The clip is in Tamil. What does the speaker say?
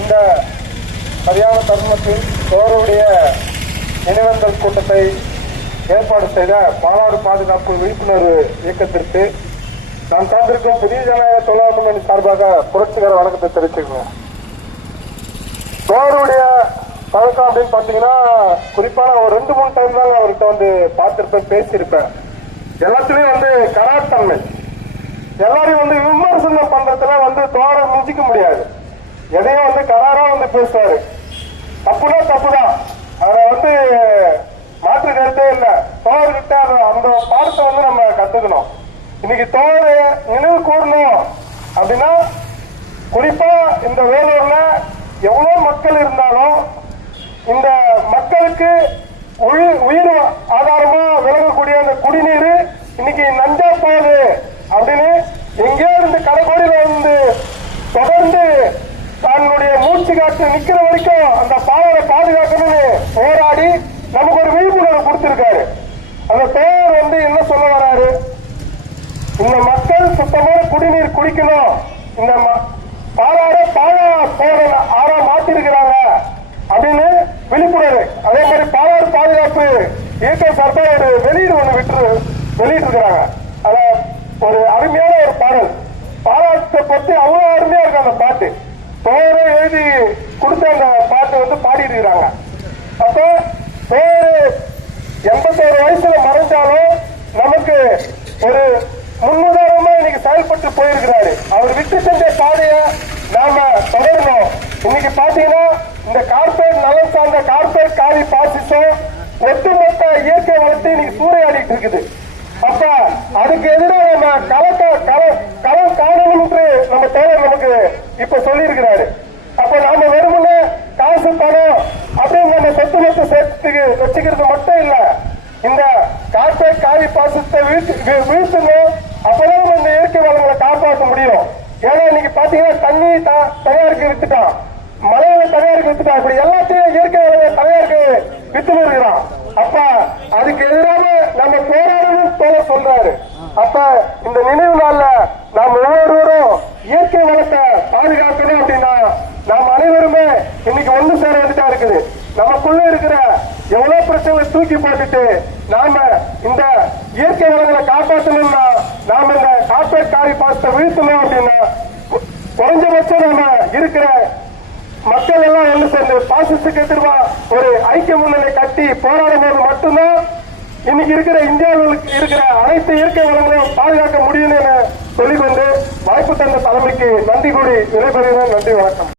இந்த சரியான தருணத்தில் தோழருடைய நினைவேந்தல் கூட்டத்தை ஏற்பாடு செய்த பாலாறு பாதுகாப்பு விழிப்புணர்வு இயக்கத்திற்கு நான் சார்ந்திருக்கும் புதிய ஜனநாயக தொழிலாளர் முன்னணி சார்பாக புரட்சிகர வணக்கத்தை தெரிவிச்சுக்கிறேன். தோழருடைய பழக்கம் அப்படின்னு பாத்தீங்கன்னா குறிப்பான ஒரு 2-3 டைம் தான் அவர்கிட்ட வந்து பார்த்திருப்பேன், பேசியிருப்பேன். எல்லாத்துலயும் கராத்தன்மை, எல்லாரையும் விமர்சனம் பண்றதுல தோழர் முடிக்க முடியாது. எதையும் கராரா பேசுவாரு. தப்புனா தப்புதான், அதை மாற்று கருத்தே இல்லை. தோழர்கிட்ட அந்த பாடத்தை நம்ம கத்துக்கணும். இன்னைக்கு தோழரை நினைவு கூறணும் அப்படின்னா குறிப்பா இந்த வேலூர்ல எவ்வளவு மக்கள் இருந்தாலும் இந்த மக்களுக்கு உயிர் ஆதாரமா விளங்கக்கூடிய அந்த குடிநீர் இன்னைக்கு நஞ்சா போகுது அப்படின்னு எங்கேயோ இருந்து கடைக்கோடியில தொடர்ந்து தன்னுடைய மூச்சு காற்று நிக்கிற வரைக்கும் அந்த பாலரை பாதுகாக்கணும்னு போராடி நமக்கு ஒரு விழிப்புணர்வு கொடுத்திருக்காரு. அந்த தோழர் என்ன சொல்ல வராரு, இந்த மக்கள் சுத்தமான குடிநீர் குடிக்கணும், இந்த பாலாரை ஆறா மாத்திருக்கிறாங்க அப்படின்னு விழிப்புணர்வு. அதே மாதிரி பாலாறு பாதுகாப்பு இயக்கம் சார்பாக ஒரு வெளியீடு வெளியிட்டிருக்கிறாங்க. அத ஒரு அருமையான ஒரு பாடல், பாலாற்றை பத்தி அவ்வளவு அருமையா இருக்கு அந்த பாட்டு. தோழரை எழுதி கொடுத்த அந்த பாட்டு பாடிட்டு இருக்கிறாங்க. அப்ப 81 வயசுல மறைஞ்சாலும் நமக்கு ஒரு முன்னுதாரணமா இன்னைக்கு செயல்பட்டு போயிருக்கிறாரு. அவர் விட்டு சென்ற பாதைய நாம தொடரணும். இன்னைக்கு பாத்தீங்கன்னா இந்த கார்பரேட் நலன் சார்ந்த கார்பரேட் காவி பாசிசம் ஒட்டுமொத்த இயற்கை வளர்த்து இன்னைக்கு சூறையாடிட்டு இருக்குது. அப்ப அதுக்கு எதிராக நம்ம களம் காணணும் என்று நம்ம தோழர் நமக்கு இப்ப சொல்லி இருக்கிறாரு. அப்ப நாம வெறுமனே காசு பணம் அப்படின்னு நம்ம சொத்து மொத்த சேர்த்து வச்சுக்கிறது மட்டும் இல்ல, இந்த கார்பரேட் காவி பாசத்தை வீழ்த்தணும். அப்பதான் நம்ம இந்த இயற்கை வளங்களை காப்பாற்ற முடியும். ஏன்னா இன்னைக்கு பாத்தீங்கன்னா தண்ணி தயாரிக்க வித்துட்டான், மலையில தயாரிக்க வித்துட்டான், இப்படி எல்லாத்தையும் இயற்கை வளங்களை தயாரிக்க வித்து வருகிறான். அப்ப அதுக்கு எதிராக நம்ம போராடணும் போல சொல்றாரு. அப்ப இந்த நினைவு நாள்ல நாம் ஒவ்வொருவரும் இயற்கை வளத்தை பாதுகாக்கணும் அப்படின்னா நாம் அனைவருமே இன்னைக்கு ஒன்று சேர வேண்டியதா இருக்குது. நமக்குள்ள இருக்கிற எவ்வளவு பிரச்சனைகளை தூக்கி போட்டுட்டு நாம இந்த இயற்கை வளங்களை காப்பாற்றணும்னா நாம இந்த கார்பரேட் காரி பாசத்தை வீழ்த்தணும் அப்படின்னா குறைஞ்சபட்சம் நாம இருக்கிற மக்கள் எல்லாம் ஒன்று சேர்ந்து பாசிஸ்டுக்கு எதிர்வா ஒரு ஐக்கிய முன்னணி கட்டி போராடும் போது மட்டும்தான் இன்னைக்கு இருக்கிற இந்தியாவில் இருக்கிற அனைத்து இயற்கை வளங்களையும் பாதுகாக்க முடியும் என சொல்லிக்கொண்டு வாய்ப்பு தந்த தலைமைக்கு நன்றி கூறி விடைபெறுகிறேன். நன்றி, வணக்கம்.